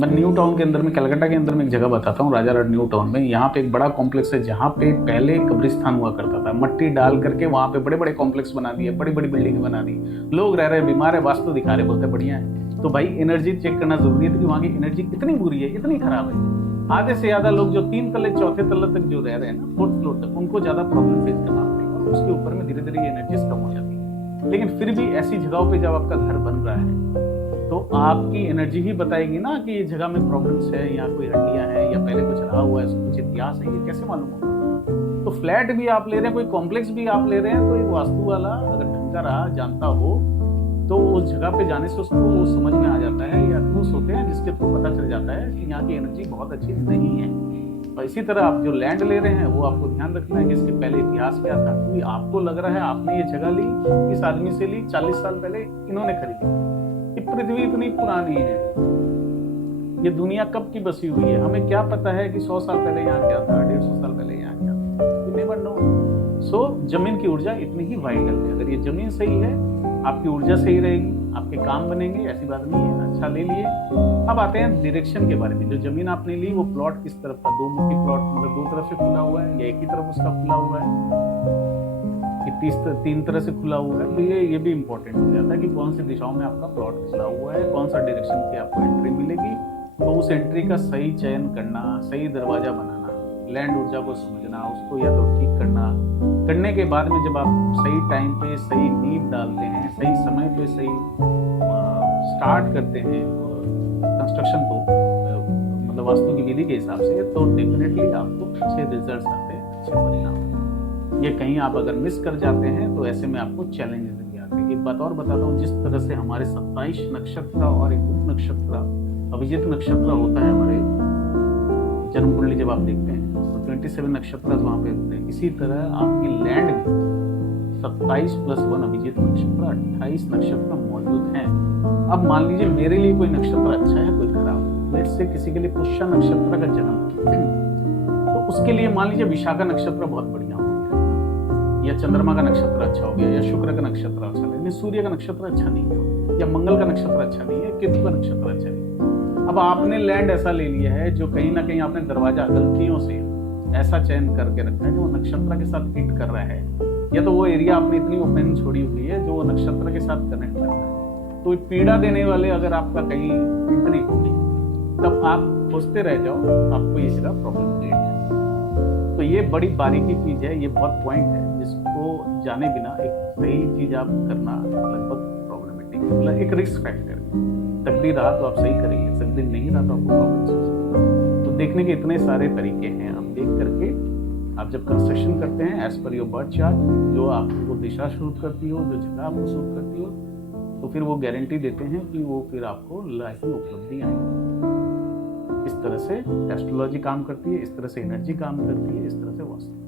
मैं new town के अंदर में, कलकत्ता के अंदर में एक जगह बताता हूँ, राजा रड न्यू टाउन में। यहाँ पे एक बड़ा कॉम्प्लेक्स है जहाँ पे पहले कब्रिस्तान हुआ करता था। मट्टी डाल करके वहाँ पे बड़े बड़े कॉम्प्लेक्स बना दिए, बड़ी बड़ी बिल्डिंग बना दी, लोग रह रहे, बीमार है, वास्तु दिखा रहे, बोलते बढ़िया है। तो भाई एनर्जी चेक करना जरूरी है कि वहाँ की एनर्जी इतनी बुरी है, इतनी खराब है। आधे से ज्यादा लोग जो 3 तल्ले 4थे तल्ले तक जो रह रहे हैं ना, 4th फ्लोर तक, उनको ज्यादा प्रॉब्लम फेस करना पड़ेगा। उसके ऊपर में धीरे धीरे एनर्जीज कम हो जाती है। लेकिन फिर भी ऐसी जगहों पे जब आपका घर बन रहा है तो आपकी एनर्जी ही बताएगी ना कि ये जगह में प्रॉब्लम्स है, या कोई हड्डियां हैं, या पहले कुछ रहा हुआ है, कुछ इतिहास है, ये कैसे मालूम होगा। तो फ्लैट भी आप ले रहे हैं, कोई कॉम्प्लेक्स भी आप ले रहे हैं, तो एक वास्तु वाला अगर ढंग का रहा, जानता हो, तो उस जगह पे जाने से उसको वो समझ में आ जाता है, या टूल्स होते हैं जिसके थ्रू पता चल जाता है कि यहाँ की एनर्जी बहुत अच्छी नहीं है। और इसी तरह आप जो लैंड ले रहे हैं वो आपको ध्यान रखना है कि इसके पहले इतिहास क्या था। क्योंकि आपको लग रहा है आपने ये जगह ली, इस आदमी से ली, 40 साल पहले इन्होंने खरीदी। ये पृथ्वी इतनी पुरानी है, ये दुनिया कब की बसी हुई है, हमें क्या पता है कि 100 साल पहले यहाँ क्या था, 150 साल पहले यहाँ क्या था, वी नेवर नो। सो जमीन की ऊर्जा इतनी ही वाइटल है। अगर ये जमीन सही है, आपकी ऊर्जा सही रहेगी, आपके काम बनेंगे, ऐसी बात नहीं है। अच्छा ले लिए। अब आते हैं डायरेक्शन के बारे में। जो जमीन आपने ली वो प्लॉट किस तरफ था, 2 मुखी प्लॉट, मतलब 2 तरफ से खुला हुआ है, या एक ही तरफ उसका खुला हुआ है, कि 3 तरह से खुला हुआ है। तो ये भी इंपॉर्टेंट हो जाता है कि कौन सी दिशाओं में आपका प्लॉट खुला हुआ है, कौन सा डायरेक्शन की आपको एंट्री मिलेगी। तो उस एंट्री का सही चयन करना, सही दरवाजा बनाना, लैंड ऊर्जा को समझना, उसको या तो ठीक करने के बाद में जब आप सही टाइम पे सही नींव डालते हैं, सही समय पे सही स्टार्ट करते हैं कंस्ट्रक्शन को, मतलब वास्तु की विधि के हिसाब से, तो डेफिनेटली आपको अच्छे रिजल्ट्स आते हैं, अच्छे परिणाम। ये कहीं आप अगर मिस कर जाते हैं तो ऐसे में आपको चैलेंजेस भी आते हैं। एक बात और बताता हूँ, जिस तरह से हमारे 27 नक्षत्र और एक उप नक्षत्र, अभिजित नक्षत्र होता है हमारे जन्म कुंडली, जब आप देखते हैं तो 27 नक्षत्र वहां पे होते हैं। इसी तरह आपकी लैंड में 27 + 1 अभिजित नक्षत्र, 28 नक्षत्र मौजूद हैं। अब मान लीजिए मेरे लिए कोई नक्षत्र अच्छा है, कोई खराब है। से किसी के लिए पुष्य नक्षत्र का जन्म, तो उसके लिए मान लीजिए विशाखा नक्षत्र बहुत बढ़िया हो गया, या चंद्रमा का नक्षत्र अच्छा हो गया, या शुक्र का नक्षत्र अच्छा, लेकिन सूर्य का नक्षत्र अच्छा नहीं है, या मंगल का नक्षत्र अच्छा नहीं है, केतु का नक्षत्र अच्छा नहीं है। अब आपने लैंड ऐसा ले लिया है जो कहीं ना कहीं आपने दरवाजा गलतियों से ऐसा चयन करके रखा है जो वो नक्षत्र के साथ फिट कर रहा है, या तो वो एरिया आपने इतनी ओपन छोड़ी हुई है जो वो नक्षत्र के साथ कनेक्ट कर रहा है। तो पीड़ा देने वाले अगर आपका कहीं एंट्री होगी, तब आप खोजते रह जाओ, आपको ये जगह प्रॉब्लम क्रिएट है। तो ये बड़ी बारीकी चीज है, ये बहुत पॉइंट है जिसको जाने बिना एक सही चीज आप करना लगभग प्रॉब्लमेटिक है, मतलब एक रिस्क फैक्टर है। तकदीर रहा तो आप सही करेंगे, तकदीर नहीं रहा तो आपको प्रॉब्लम हो सकती है। तो देखने के इतने सारे तरीके हैं, आप देख करके आप जब कंस्ट्रक्शन करते हैं as per your birth chart, जो आपको दिशा सूट करती हो, जो जगह आपको सूट करती हो, तो फिर वो गारंटी देते हैं कि वो फिर आपको लाइफ में उपलब्धि आएगी। इस तरह से एस्ट्रोलॉजी काम करती है, इस तरह से एनर्जी काम करती है, इस तरह से वास्तु